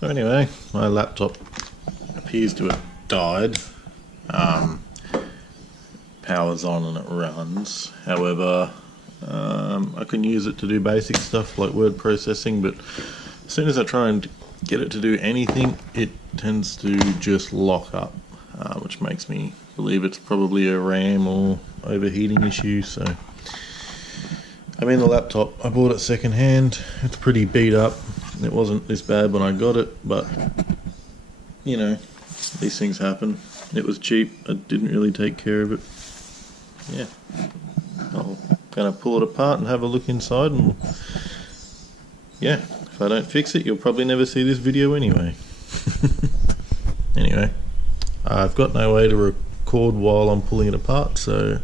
So anyway, my laptop appears to have died. Power's on and it runs. However, I can use it to do basic stuff like word processing, but as soon as I try and get it to do anything, it tends to just lock up, which makes me believe it's probably a RAM or overheating issue. So I mean, the laptop, I bought it second hand. It's pretty beat up. It wasn't this bad when I got it, but you know, these things happen. It was cheap. I didn't really take care of it. Yeah, I'm gonna pull it apart and have a look inside, and yeah, if I don't fix it, you'll probably never see this video anyway. Anyway, I've got no way to record while I'm pulling it apart, so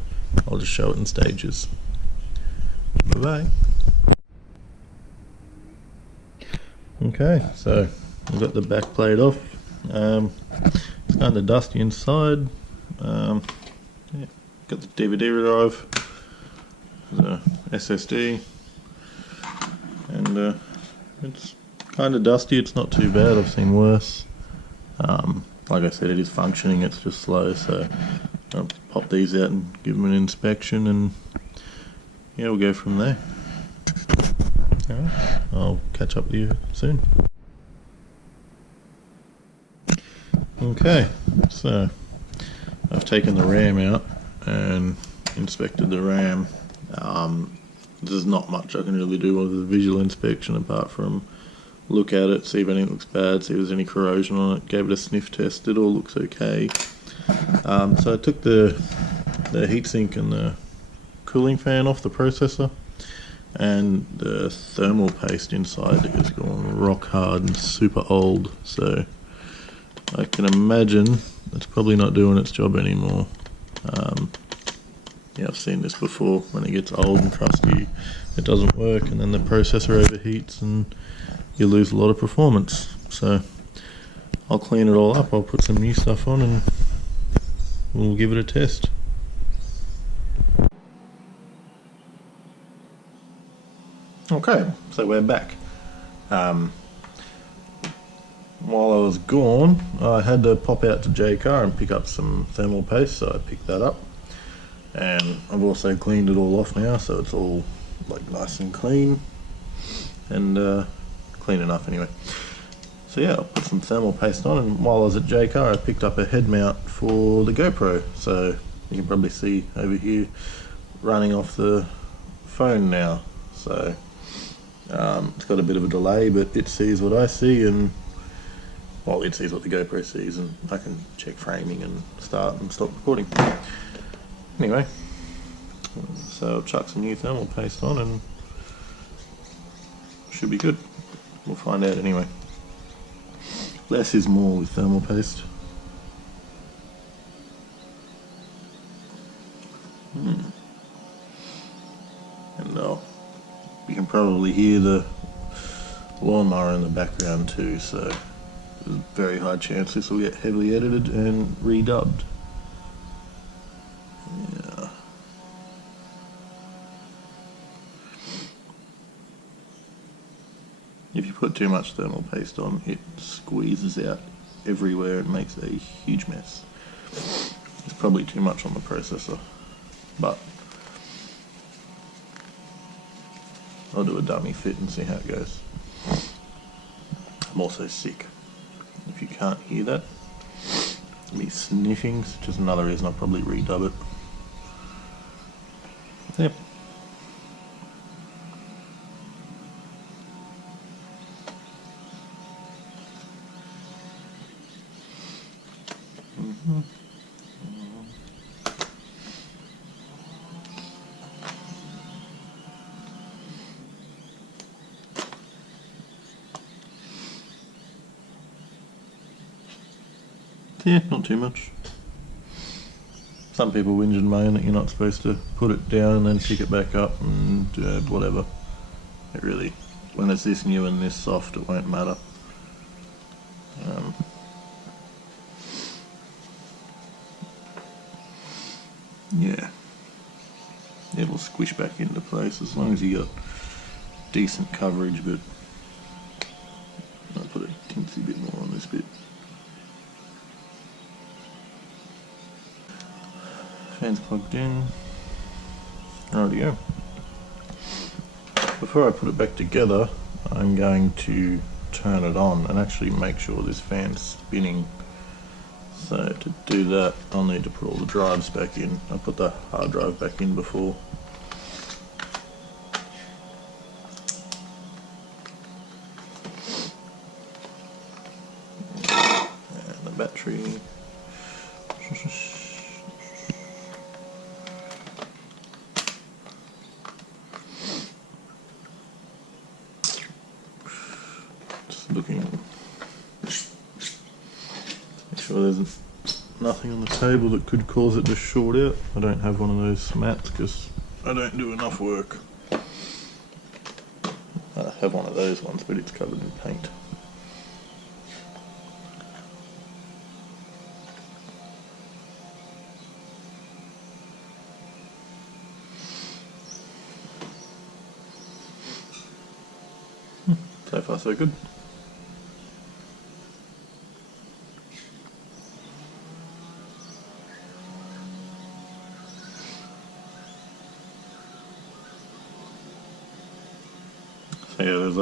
I'll just show it in stages. Bye bye. Okay, so I've got the back plate off. It's kind of dusty inside. Yeah, got the DVD drive, the SSD, and it's kind of dusty. It's not too bad. I've seen worse. Like I said, it is functioning. It's just slow. So I'll pop these out and give them an inspection, and yeah, we'll go from there. Alright, I'll catch up with you soon. Okay, so I've taken the RAM out and inspected the RAM. There's not much I can really do with the visual inspection apart from look at it, see if anything looks bad, see if there's any corrosion on it, gave it a sniff test, it all looks okay. So I took the heatsink and the cooling fan off the processor, and the thermal paste inside is gone rock hard and super old, so I can imagine it's probably not doing its job anymore. Yeah, I've seen this before. When it gets old and crusty, it doesn't work, and then the processor overheats and you lose a lot of performance. So I'll clean it all up, I'll put some new stuff on, and we'll give it a test. Okay, so we're back. While I was gone, I had to pop out to JCar and pick up some thermal paste, so I picked that up. And I've also cleaned it all off now, so it's all like nice and clean, and clean enough anyway. So yeah, I'll put some thermal paste on, and while I was at JCar I picked up a head mount for the GoPro, so you can probably see over here running off the phone now. So it's got a bit of a delay, but it sees what I see, and well, it sees what the GoPro sees, and I can check framing and start and stop recording. Anyway, so I'll chuck some new thermal paste on and should be good. We'll find out anyway. Less is more with thermal paste. And you can probably hear the lawnmower in the background too, so there's a very high chance this will get heavily edited and redubbed. Yeah. If you put too much thermal paste on, it squeezes out everywhere and makes a huge mess. It's probably too much on the processor, but I'll do a dummy fit and see how it goes. I'm also sick. If you can't hear that, me sniffing, which is another reason I'll probably redub it. Yep. Yeah, not too much. Some people whinge and moan that you're not supposed to put it down and then pick it back up and whatever. It really, when it's this new and this soft, it won't matter. Yeah, it'll squish back into place as long as you got decent coverage, but I'll put it Tinsy a bit more on this bit. Fan's plugged in. Rightio. Before I put it back together, I'm going to turn it on and actually make sure this fan's spinning. So to do that, I'll need to put all the drives back in. I put the hard drive back in before. And the battery. Just looking. Make sure there's nothing on the table that could cause it to short out. I don't have one of those mats because I don't do enough work. I have one of those ones, but it's covered in paint. So far so good. So yeah, there's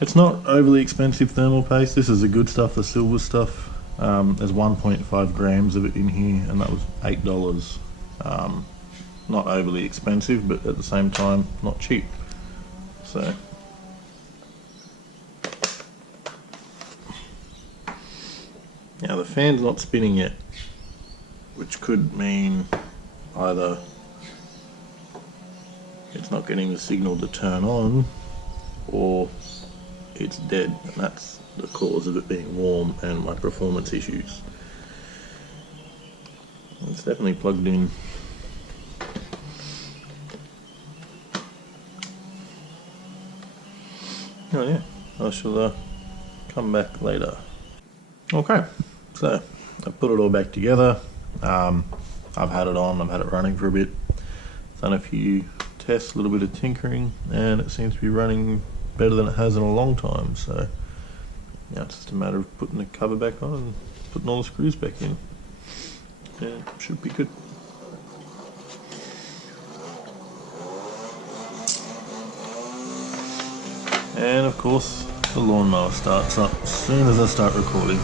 it's not overly expensive thermal paste. This is the good stuff, the silver stuff. There's 1.5 grams of it in here, and that was $8. Not overly expensive, but at the same time, not cheap. So now the fan's not spinning yet, which could mean either it's not getting the signal to turn on, or it's dead, and that's the cause of it being warm and my performance issues. It's definitely plugged in. Oh yeah, I shall come back later. Okay, so I've put it all back together. I've had it on, I've had it running for a bit, done a few tests, a little bit of tinkering, and it seems to be running better than it has in a long time. So now it's just a matter of putting the cover back on and putting all the screws back in. Yeah, should be good. And of course, the lawnmower starts up as soon as I start recording.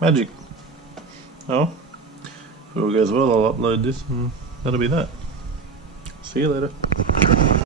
Magic. Oh, if it all goes well, I'll upload this and that'll be that. See you later.